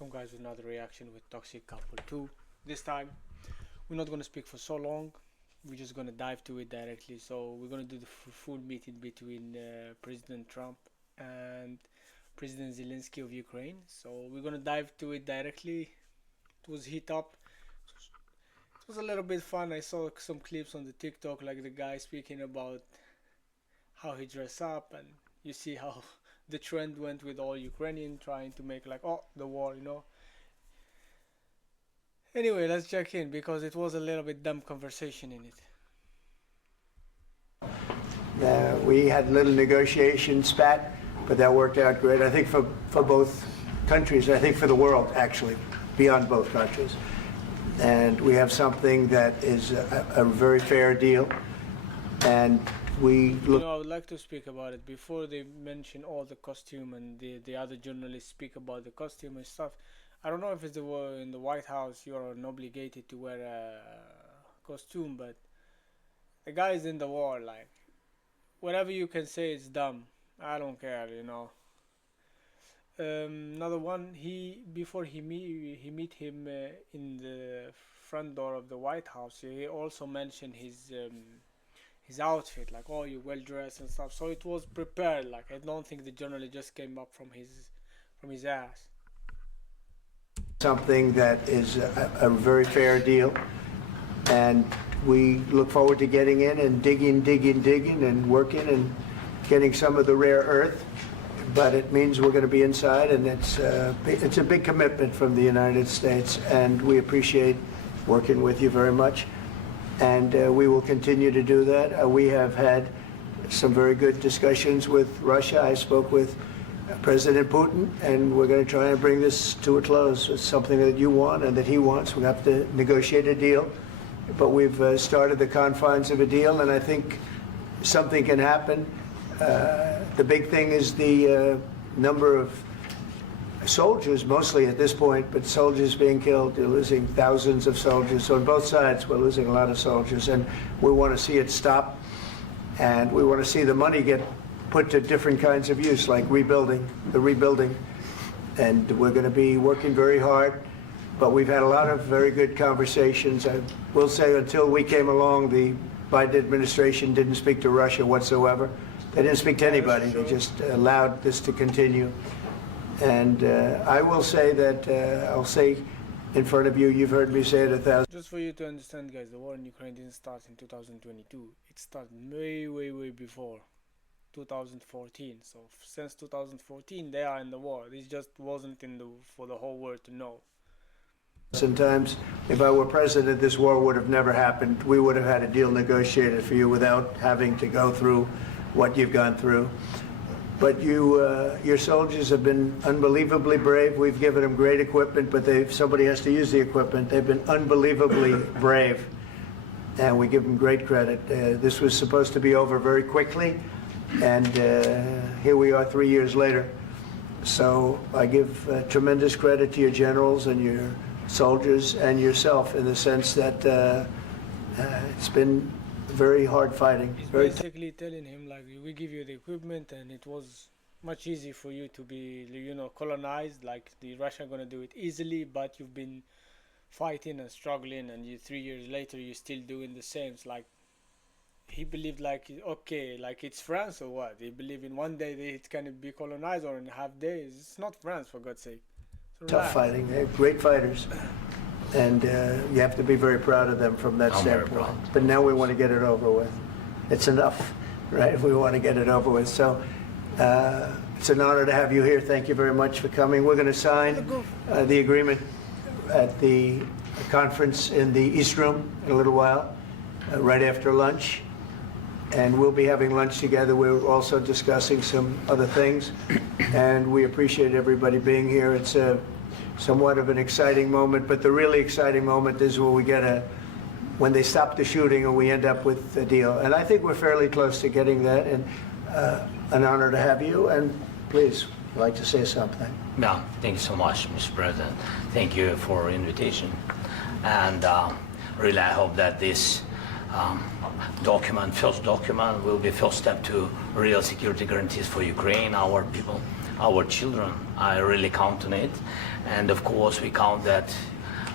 welcome guys with another reaction with Toxic Couple 2. This time we're not going to speak for so long, we're just going to dive to it directly. So we're going to do the full meeting between President Trump and President Zelensky of Ukraine. So we're going to dive to it directly. It was heat up. It was a little bit fun. I saw some clips on the TikTok, like the guy speaking about how he dressed up, and you see how the trend went with all Ukrainian trying to make like, oh, the war, you know. Anyway, let's check in because it was a little bit dumb conversation in it. We had a little negotiation spat, but that worked out great. I think for both countries, I think for the world actually, beyond both countries. And we have something that is a very fair deal. And we look. You know, I would like to speak about it before they mention all the costume and the other journalists speak about the costume and stuff. I don't know if it's in the White House you are obligated to wear a costume, but the guy is in the war. Like, whatever you can say is dumb. I don't care, you know. Another one. Before he meet him in the front door of the White House, he also mentioned his outfit, like, oh, you're well dressed and stuff. So it was prepared. Like, I don't think the journalist just came up from his ass. Something that is a very fair deal, and we look forward to getting in and digging and working and getting some of the rare earth. But it means we're going to be inside, and it's a big commitment from the United States, and we appreciate working with you very much. And we will continue to do that. We have had some very good discussions with Russia. I spoke with President Putin, and we're going to try and bring this to a close. It's something that you want and that he wants. We have to negotiate a deal, but we've started the confines of a deal, and I think something can happen. The big thing is the number of soldiers, mostly at this point, but soldiers being killed. They're losing thousands of soldiers. So on both sides, we're losing a lot of soldiers, and we want to see it stop, and we want to see the money get put to different kinds of use, like rebuilding, and we're going to be working very hard. But we've had a lot of very good conversations. I will say, until we came along, the Biden administration didn't speak to Russia whatsoever. They didn't speak to anybody. They just allowed this to continue. And I will say that, I'll say in front of you, you've heard me say it 1,000. Just for you to understand, guys, the war in Ukraine didn't start in 2022. It started way before 2014. So since 2014, they are in the war. This just wasn't for the whole world to know. Sometimes, if I were president, this war would have never happened. We would have had a deal negotiated for you without having to go through what you've gone through. But your soldiers have been unbelievably brave. We've given them great equipment, but somebody has to use the equipment. They've been unbelievably brave, and we give them great credit. This was supposed to be over very quickly, and here we are 3 years later. So I give tremendous credit to your generals and your soldiers and yourself, in the sense that it's been very hard fighting. He's basically telling him, like, we give you the equipment, and it was much easier for you to be, you know, colonized. Like, the Russia gonna do it easily, but you've been fighting and struggling, and 3 years later you're still doing the same. It's like he believed, like, okay, like it's France or what? He believed in one day that it can be colonized, or in half days. It's not France, for God's sake. So tough fighting. They're great fighters. And you have to be very proud of them from that standpoint. But now we want to get it over with. It's enough, right? We want to get it over with. So it's an honor to have you here. Thank you very much for coming. We're going to sign the agreement at the conference in the East Room in a little while, right after lunch. And we'll be having lunch together. We're also discussing some other things. And we appreciate everybody being here. It's somewhat of an exciting moment, but the really exciting moment is when they stop the shooting and we end up with a deal. And I think we're fairly close to getting that, and an honor to have you. And please, I'd like to say something. No, thank you so much, Mr. President. Thank you for the invitation. And really, I hope that this first document will be first step to real security guarantees for Ukraine, our people, our children. I really count on it. And of course, we count that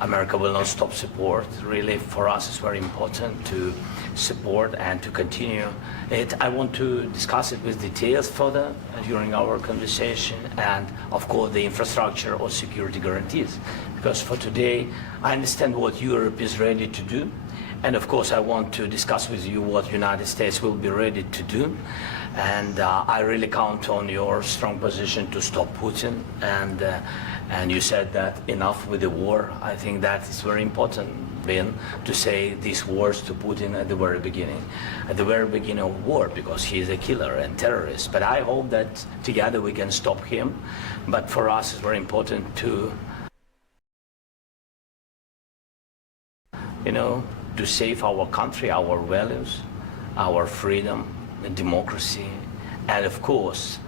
America will not stop support. Really, for us, it's very important to support and to continue it. I want to discuss it with details further during our conversation, and of course, the infrastructure or security guarantees. Because for today, I understand what Europe is ready to do. And of course, I want to discuss with you what United States will be ready to do. And I really count on your strong position to stop Putin. And you said that enough with the war. I think that is very important, Ben, to say these words to Putin at the very beginning of war, because he is a killer and terrorist. But I hope that together we can stop him. But for us, it's very important to, to save our country, our values, our freedom, and democracy, and of course,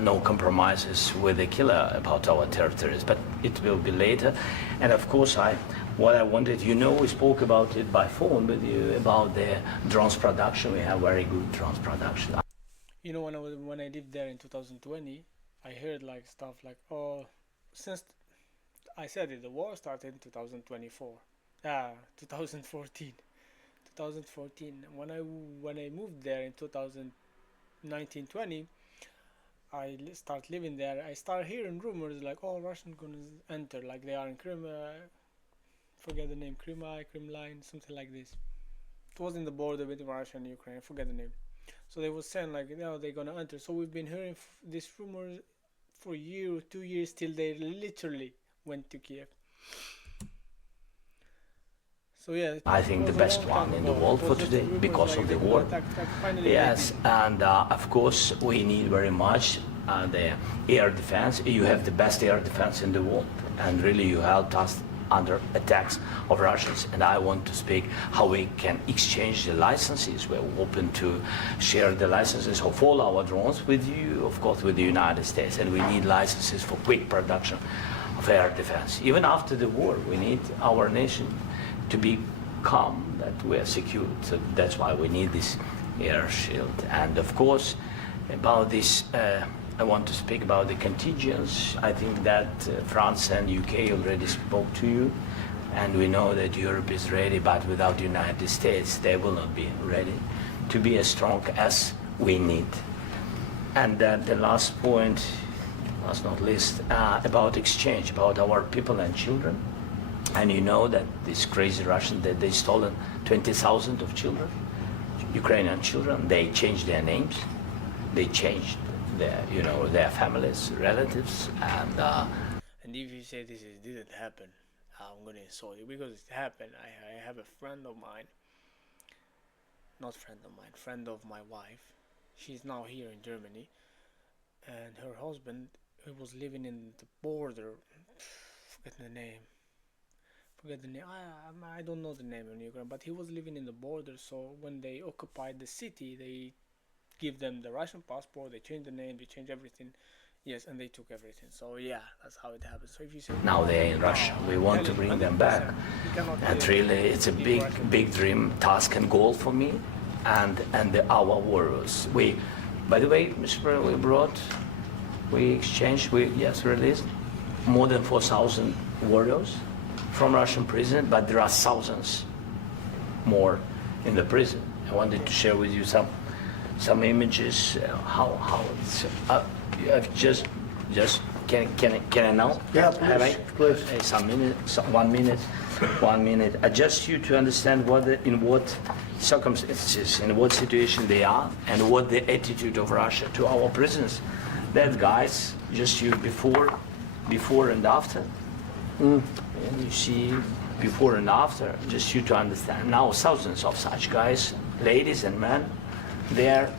no compromises with the killer about our territories. But it will be later. And of course, what I wanted, we spoke about it by phone with you about the drones production. We have very good drones production. When I lived there in 2020, I heard like stuff like, oh, since I said it, the war started in 2024. 2014. When I moved there in 2019-20, I start living there. I start hearing rumors like, oh, Russians gonna enter, like they are in Crimea. Forget the name, Kremlin, something like this. It was in the border between Russia and Ukraine. I forget the name. So they were saying like, they're gonna enter. So we've been hearing this rumor for a year or 2 years till they literally went to Kiev. So yeah, I think the best one in the world for today because of the war. Yes, and of course we need very much the air defense. You have the best air defense in the world, and really you helped us under attacks of Russians. And I want to speak how we can exchange the licenses. We're open to share the licenses of all our drones with you, of course, with the United States. And we need licenses for quick production of air defense. Even after the war, we need our nation to be calm, that we are secure. So that's why we need this air shield. And of course, about this, I want to speak about the contingents. I think that France and UK already spoke to you, and we know that Europe is ready, but without the United States, they will not be ready to be as strong as we need. And the last point, last not least, about exchange, about our people and children. And you know that this crazy Russian, that they stolen 20,000 of children, Ukrainian children. They changed their names, they changed their families, relatives, and if you say this didn't happen, I'm gonna insult you because it happened. I have a friend of mine, friend of my wife. She's now here in Germany, and her husband, who was living in the border, forget the name. I don't know the name in Ukraine, but he was living in the border. So when they occupied the city, they give them the Russian passport. They change the name, they change everything. Yes, and they took everything. So yeah, that's how it happens. So if you say now they're in Russia, we want to bring them back, and really, it's a big dream, task, and goal for me, and our warriors. By the way, Mr. President, we exchanged, released more than 4,000 warriors from Russian prison, but there are thousands more in the prison. I wanted to share with you some images. How it's I've just can I now? Yeah, please. Some minutes, 1 minute, 1 minute. Just you to understand in what circumstances, in what situation they are, and what the attitude of Russia to our prisons. That guys, just you before and after. And you see before and after, just you to understand. Now thousands of such guys, ladies and men, there,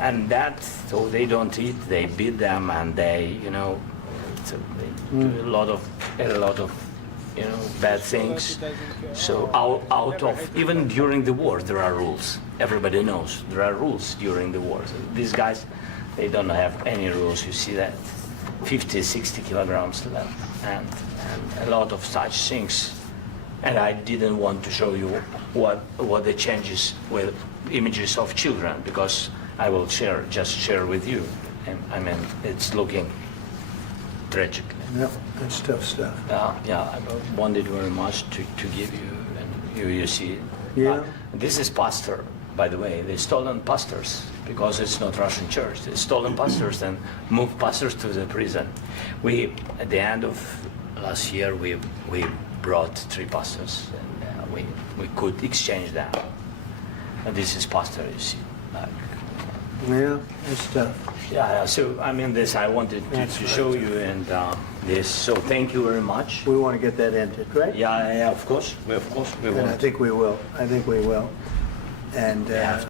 and that, so they don't eat, they beat them, and they, they do a lot of bad things. So out of, even during the war, there are rules. Everybody knows there are rules during the war. So these guys, they don't have any rules. You see that 50, 60 kilograms left, and a lot of such things. And I didn't want to show you what the changes with images of children, because I will just share with you. And I mean, it's looking tragically. Yep, that's tough stuff. Yeah, I wanted very much to give you, and you see it. Yeah. This is pastor, by the way. They stolen pastors because it's not Russian church. They stolen pastors and moved pastors to the prison. We, at the end of last year, we brought 3 pastors, and we could exchange them. And this is pastor, you see. Like, Yeah, that's tough. yeah, so I mean, this I wanted to show you, and this. So thank you very much. We want to get that ended, right? Yeah, of course, we And I want. think we will. I think we will. And Yeah.